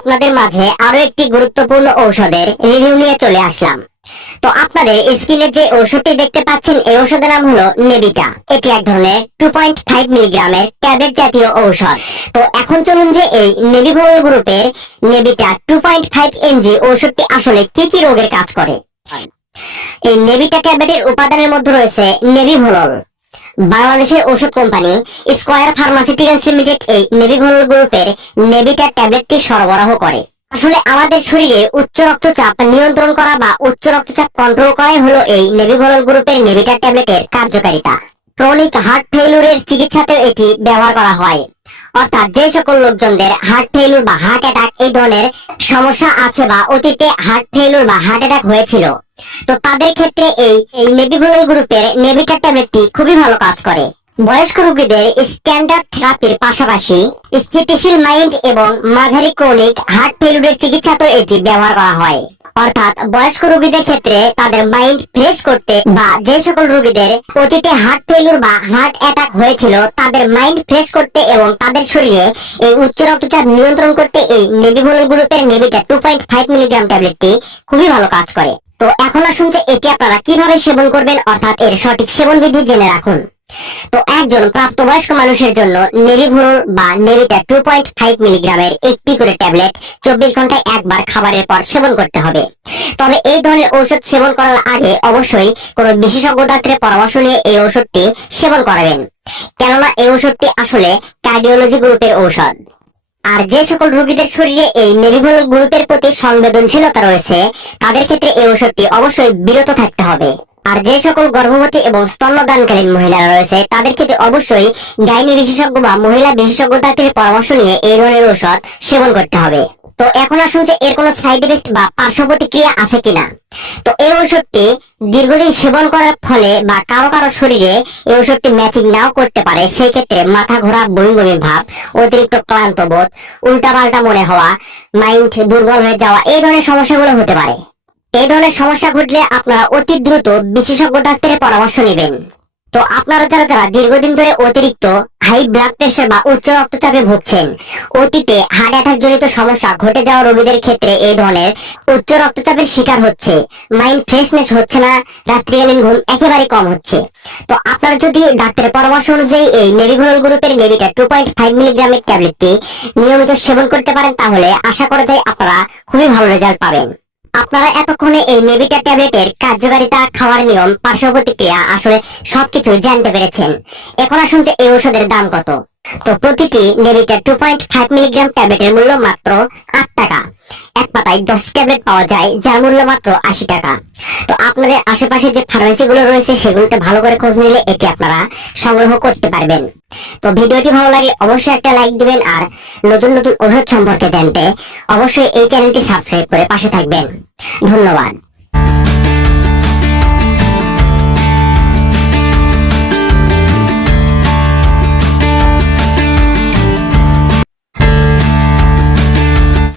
আপনাদের মাঝে আরো একটি গুরুত্বপূর্ণ ঔষধের রিভিউ নিয়ে চলে আসলাম। তো আপনাদের স্ক্রিনে যে ঔষধটি দেখতে পাচ্ছেন এই ঔষধের নাম হলো নেভিটা। এটি এক ধরনের 2.5 মিলিগ্রামের ট্যাবলেট জাতীয় ঔষধ। তো এখন চলুন যে এই নেভিভোল গ্রুপের নেভিটা 2.5 এমজি ঔষধটি আসলে কি কি রোগের কাজ করে। এই নেভিটা ট্যাবলেটের উপাদানের মধ্যে রয়েছে নেভিভোলল। বাংলাদেশের ওষুধ কোম্পানি স্কয়ার ফার্মাসিউটিক্যালস লিমিটেড এই নেভিভোল গ্রুপের নেভিটা ট্যাবলেটটি সরবরাহ করে। আসলে আমাদের শরীরে উচ্চ রক্তচাপ নিয়ন্ত্রণ করা বা উচ্চ রক্তচাপ কন্ট্রোল করাই হলো এই নেভিভোল গ্রুপের নেভিটা ট্যাবলেটের কার্যকারিতা। ক্রনিক হার্ট ফেইলিউরের চিকিৎসাতেও এটি ব্যবহার করা হয়। অর্থাৎ যে সকল লোকজনদের হার্ট ফেইলিউর বা হার্ট অ্যাটাক এই ধরনের সমস্যা আছে বা অতীতে হার্ট ফেইলিউর বা হার্ট অ্যাটাক হয়েছিল, তো তাদের ক্ষেত্রে এই নেভিভোল গ্রুপের নেভিটা ট্যাবলেটটি খুবই ভালো কাজ করে। বয়স্ক রোগীদের স্ট্যান্ডার্ড থেরাপির পাশাপাশি স্থিতিশীল মাইন্ড এবং মাঝারি ক্রনিক হার্ট ফেইলিউরের চিকিৎসাতেও এটি ব্যবহার করা হয়। অর্থাৎ বয়স্ক রোগীদের ক্ষেত্রে তাদের মাইন্ড ফ্রেশ করতে বা যে সকল রোগীদের অতীতে হার্ট ফেইলিউর বা হার্ট অ্যাটাক হয়েছিল তাদের মাইন্ড ফ্রেশ করতে এবং তাদের শরীরে এই উচ্চ রক্তচাপ নিয়ন্ত্রণ করতে এই নেভিভোল গ্রুপের নেভিটা 2.5 মিলিগ্রাম ট্যাবলেটটি খুবই ভালো কাজ করে। তো এখন আসুন যে এটি আপনারা কিভাবে সেবন করবেন, অর্থাৎ এর সঠিক সেবন বিধি জেনে রাখুন। তো একজন প্রাপ্তবয়স্ক মানুষের জন্য নেভিভোল বা নেভিটা 2.5 মিলিগ্রামের একটি করে ট্যাবলেট 24 ঘন্টায় একবার খাবারের পর সেবন করতে হবে। তবে এই ধরনের ঔষধ সেবন করার আগে অবশ্যই কোনো বিশেষজ্ঞ ডাক্তারের পরামর্শ নিয়ে এই ঔষধটি সেবন করাবেন, কেননা এই ঔষধটি আসলে কার্ডিওলজি গ্রুপের ঔষধ। আর যে সকল রোগীদের শরীরে এই নেভিভোল গ্রুপের প্রতি সংবেদনশীলতা রয়েছে তাদের ক্ষেত্রে এই ঔষধটি অবশ্যই বিরত থাকতে হবে। আর যে সকল গর্ভবতী এবং স্তন্যদানকালীন মহিলারা রয়েছে তাদের ক্ষেত্রে অবশ্যই গাইনি বিশেষজ্ঞ বা মহিলা বিশেষজ্ঞ ডাক্তারের পরামর্শ নিয়ে এই ধরনের ঔষধ সেবন করতে হবে। তো এখন আসুন যে এর কোনো সাইড এফেক্ট বা পার্শ্ব প্রতিক্রিয়া আছে কিনা। তো এই ঔষধটি দীর্ঘদিন সেবন করার ফলে বা কারো কারো শরীরে এই ঔষধটি ম্যাচিং নাও করতে পারে, সেই ক্ষেত্রে মাথা ঘোরা, বমি বমি ভাব, অতিরিক্ত ক্লান্ত বোধ, উল্টাপাল্টা মনে হওয়া, মাইন্ড দুর্বল হয়ে যাওয়া এই ধরনের সমস্যাগুলো হতে পারে। এই ধরনের সমস্যা ঘটলে আপনারা অতি দ্রুত বিশেষজ্ঞ ডাক্তারের পরামর্শ নেবেন। তো আপনারা যারা দীর্ঘদিন ধরে অতিরিক্ত হাই ব্লাড প্রেশার বা উচ্চ রক্তচাপে ভুগছেন, অতীতে হার্ট অ্যাটাক জনিত সমস্যা ঘটে যাওয়া রোগীদের ক্ষেত্রে এই ধরনের উচ্চ রক্তচাপের শিকার হচ্ছে, মাইন্ড ফ্রেশনেস হচ্ছে না, রাত্রিকালীন ঘুম একেবারে কম হচ্ছে, তো আপনারা যদি ডাক্তারের পরামর্শ অনুযায়ী এই নেভিভোল গ্রুপের নেভিটা 2.5 মিলিগ্রামের ট্যাবলেটটি নিয়মিত সেবন করতে পারেন তাহলে আশা করা যায় আপনারা খুবই ভালো রেজাল্ট পাবেন। আপনারা এতক্ষণে এই নেভিটা ট্যাবলেটের কার্যকারিতা, খাওয়ার নিয়ম, পার্শ্ব প্রতিক্রিয়া আসলে সবকিছু জানতে পেরেছেন। এখন আসুন যে এই ঔষধের দাম কত। তো প্রতিটি নেভিটা 2.5 মিলিগ্রাম ট্যাবলেটের মূল্য মাত্র 8 টাকা। এক পাতায় 10 ট্যাবলেট পাওয়া যায় যার মূল্য মাত্র 80 টাকা। তো আপনাদের আশেপাশে যে ফার্মেসি গুলো রয়েছে সেগুলোতে ভালো করে খোঁজ নিলে এটি আপনারা সংগ্রহ করতে পারবেন। তো ভিডিওটি ভালো লাগলে অবশ্যই একটা লাইক দিবেন, আর নতুন নতুন ওষুধ সম্পর্কে জানতে অবশ্যই এই চ্যানেলটি সাবস্ক্রাইব করে পাশে থাকবেন। ধন্যবাদ।